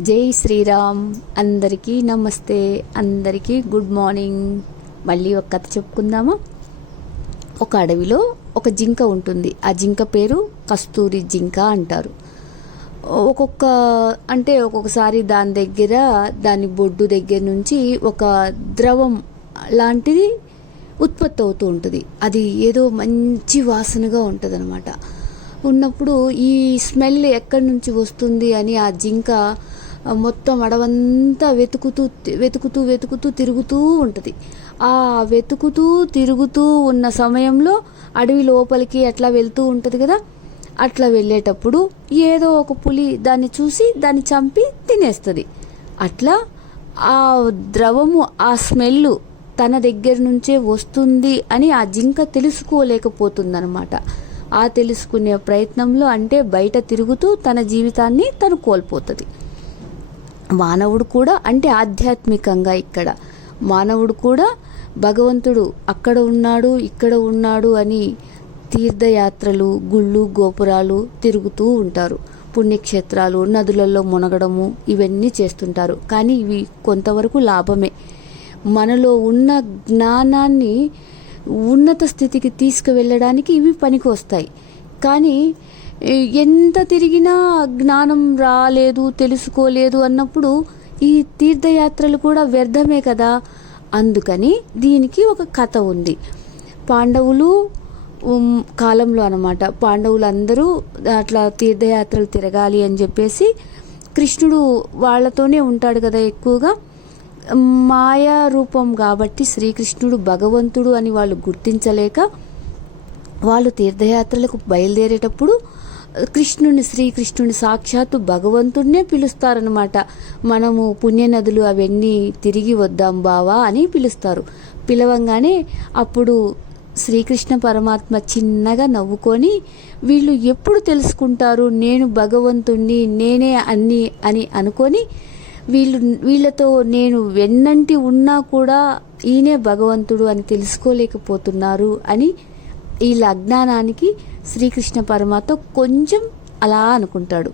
జై శ్రీరామ్. అందరికీ నమస్తే. అందరికీ గుడ్ మార్నింగ్. మళ్ళీ ఒక కథ చెప్పుకుందామా? ఒక అడవిలో ఒక జింక ఉంటుంది. ఆ జింక పేరు కస్తూరి జింక అంటారు. ఒక్కొక్క అంటే ఒక్కొక్కసారి దాని దగ్గర దాని బొడ్డు దగ్గర నుంచి ఒక ద్రవం లాంటిది ఉత్పత్తి అవుతూ ఉంటుంది. అది ఏదో మంచి వాసనగా ఉంటుంది అనమాట ఉన్నప్పుడు ఈ స్మెల్ ఎక్కడి నుంచి వస్తుంది అని ఆ జింక మొత్తం అడవంతా వెతుకుతూ వెతుకుతూ వెతుకుతూ తిరుగుతూ ఉంటుంది. ఆ వెతుకుతూ తిరుగుతూ ఉన్న సమయంలో అడవి లోపలికి అట్లా వెళ్తూ ఉంటుంది కదా. అట్లా వెళ్ళేటప్పుడు ఏదో ఒక పులి దాన్ని చూసి దాన్ని చంపి తినేస్తుంది. అట్లా ఆ ద్రవము ఆ స్మెల్ తన దగ్గర నుంచే వస్తుంది అని ఆ జింక తెలుసుకోలేకపోతుందనమాట ఆ తెలుసుకునే ప్రయత్నంలో అంటే బయట తిరుగుతూ తన జీవితాన్ని తను కోల్పోతుంది. మానవుడు కూడా అంటే ఆధ్యాత్మికంగా ఇక్కడ. మానవుడు కూడా భగవంతుడు అక్కడ ఉన్నాడు ఇక్కడ ఉన్నాడు అని తీర్థయాత్రలు గుళ్ళు గోపురాలు తిరుగుతూ ఉంటారు. పుణ్యక్షేత్రాలు నదులలో మునగడము ఇవన్నీ చేస్తుంటారు. కానీ ఇవి కొంతవరకు లాభమే. మనలో ఉన్న జ్ఞానాన్ని ఉన్నత స్థితికి తీసుకువెళ్ళడానికి ఇవి పనికి వస్తాయి కానీ ఎంత తిరిగినా జ్ఞానం రాలేదు తెలుసుకోలేదు అన్నప్పుడు ఈ తీర్థయాత్రలు కూడా వ్యర్థమే కదా. అందుకని దీనికి ఒక కథ ఉంది. పాండవులు కాలంలో అనమాట పాండవులందరూ అట్లా తీర్థయాత్రలు తిరగాలి అని చెప్పేసి కృష్ణుడు వాళ్ళతోనే ఉంటాడు కదా ఎక్కువగా. మాయా రూపం కాబట్టి శ్రీకృష్ణుడు భగవంతుడు అని వాళ్ళు గుర్తించలేక వాళ్ళు తీర్థయాత్రలకు బయలుదేరేటప్పుడు కృష్ణుని శ్రీకృష్ణుని సాక్షాత్తు భగవంతుడినే పిలుస్తారనమాట మనము పుణ్యనదులు అవన్నీ తిరిగి వద్దాం బావా అని పిలుస్తారు. పిలవంగానే అప్పుడు శ్రీకృష్ణ పరమాత్మ చిన్నగా నవ్వుకొని వీళ్ళు ఎప్పుడు తెలుసుకుంటారు? నేను భగవంతుణ్ణి నేనే అన్ని అని అనుకొని వీళ్ళు వీళ్ళతో నేను వెన్నంటి ఉన్నా కూడా ఈయనే భగవంతుడు అని తెలుసుకోలేకపోతున్నారు అని ఈ అజ్ఞానానికి శ్రీకృష్ణ పరమాత్మ కొంచెం అలా అనుకుంటాడు.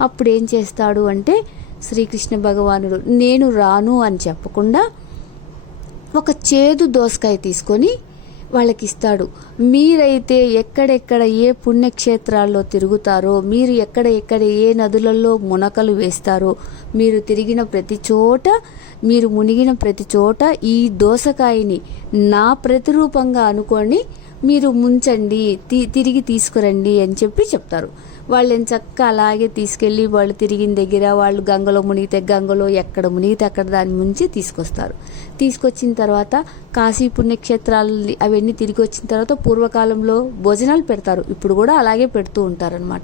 అప్పుడు ఏం చేస్తాడు అంటే శ్రీకృష్ణ భగవానుడు నేను రాను అని చెప్పకుండా ఒక చేదు దోసకాయ తీసుకొని వాళ్ళకి ఇస్తాడు మీరైతే ఎక్కడెక్కడ ఏ పుణ్యక్షేత్రాల్లో తిరుగుతారో మీరు ఎక్కడ ఎక్కడ ఏ నదులలో మునకలు వేస్తారో మీరు తిరిగిన ప్రతి చోట మీరు మునిగిన ప్రతి చోట ఈ దోసకాయని నా ప్రతిరూపంగా అనుకొని మీరు ముంచండి తి- తిరిగి తీసుకురండి అని చెప్పి చెప్తారు. వాళ్ళు చక్క అలాగే తీసుకెళ్ళి వాళ్ళు తిరిగిన దగ్గర వాళ్ళు గంగలో మునిగితే గంగలో ఎక్కడ మునిగితే అక్కడ దాన్ని ముంచి తీసుకొస్తారు. తీసుకొచ్చిన తర్వాత కాశీ పుణ్యక్షేత్రాలు అవన్నీ తిరిగి వచ్చిన తర్వాత పూర్వకాలంలో భోజనాలు పెడతారు. ఇప్పుడు కూడా అలాగే పెడుతూ ఉంటారనమాట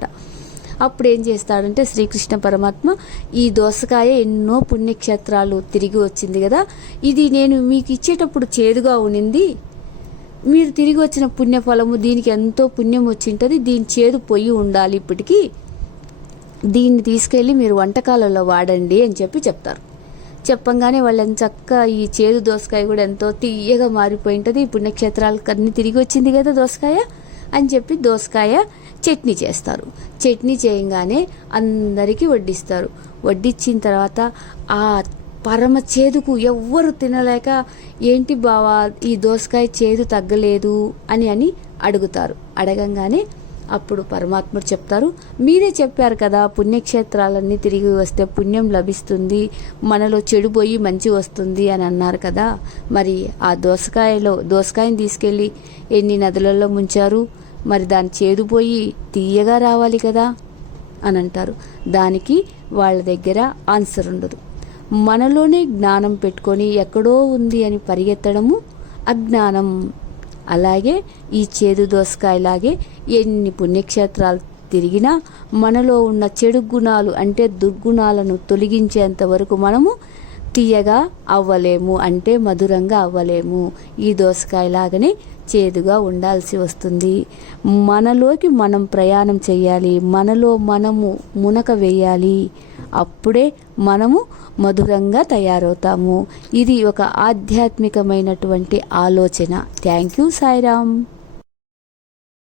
అప్పుడు ఏం చేస్తాడంటే శ్రీకృష్ణ పరమాత్మ ఈ దోసకాయ ఎన్నో పుణ్యక్షేత్రాలు తిరిగి వచ్చింది కదా ఇది నేను మీకు ఇచ్చేటప్పుడు చేదుగా ఉనింది మీరు తిరిగి వచ్చిన పుణ్యఫలము దీనికి ఎంతో పుణ్యం వచ్చింటుంది దీని చేదు పొయ్యి ఉండాలి ఇప్పటికీ. దీన్ని తీసుకెళ్ళి మీరు వంటకాలలో వాడండి అని చెప్పి చెప్తారు. చెప్పంగానే వాళ్ళు చక్క ఈ చేదు దోసకాయ కూడా ఎంతో తీయగా మారిపోయి ఉంటుంది ఈ పుణ్యక్షేత్రాలకు అన్ని తిరిగి వచ్చింది కదా దోసకాయ అని చెప్పి దోసకాయ చట్నీ చేస్తారు. చట్నీ చేయంగానే అందరికీ వడ్డిస్తారు. వడ్డించిన తర్వాత ఆ పరమ చేదుకు ఎవ్వరు తినలేక ఏంటి బావా ఈ దోసకాయ చేదు తగ్గలేదు అని అని అడుగుతారు. అడగంగానే అప్పుడు పరమాత్ముడు చెప్తారు మీరే చెప్పారు కదా పుణ్యక్షేత్రాలన్నీ తిరిగి వస్తే పుణ్యం లభిస్తుంది మనలో చెడు పోయి మంచి వస్తుంది అని అన్నారు కదా. మరి ఆ దోసకాయలో దోసకాయని తీసుకెళ్ళి ఎన్ని నదులలో ముంచారు? మరి దాని చేదు పోయి తీయగా రావాలి కదా అని అంటారు. దానికి వాళ్ళ దగ్గర ఆన్సర్ ఉండదు. మనలోనే జ్ఞానం పెట్టుకొని ఎక్కడో ఉంది అని పరిగెత్తడము అజ్ఞానం. అలాగే ఈ చేదు దోసకాయలాగే ఎన్ని పుణ్యక్షేత్రాలు తిరిగినా మనలో ఉన్న చెడు గుణాలు అంటే దుర్గుణాలను తొలగించేంత వరకు మనము తీయగా అవ్వలేము అంటే మధురంగా అవ్వలేము. ఈ దోసకాయలాగానే చేదుగా ఉండాల్సి వస్తుంది. మనలోకి మనం ప్రయాణం చేయాలి మనలో మనము మునక వేయాలి. అప్పుడే మనము మధురంగా తయారవుతాము. ఇది ఒక ఆధ్యాత్మికమైనటువంటి ఆలోచన. Thank you Sairam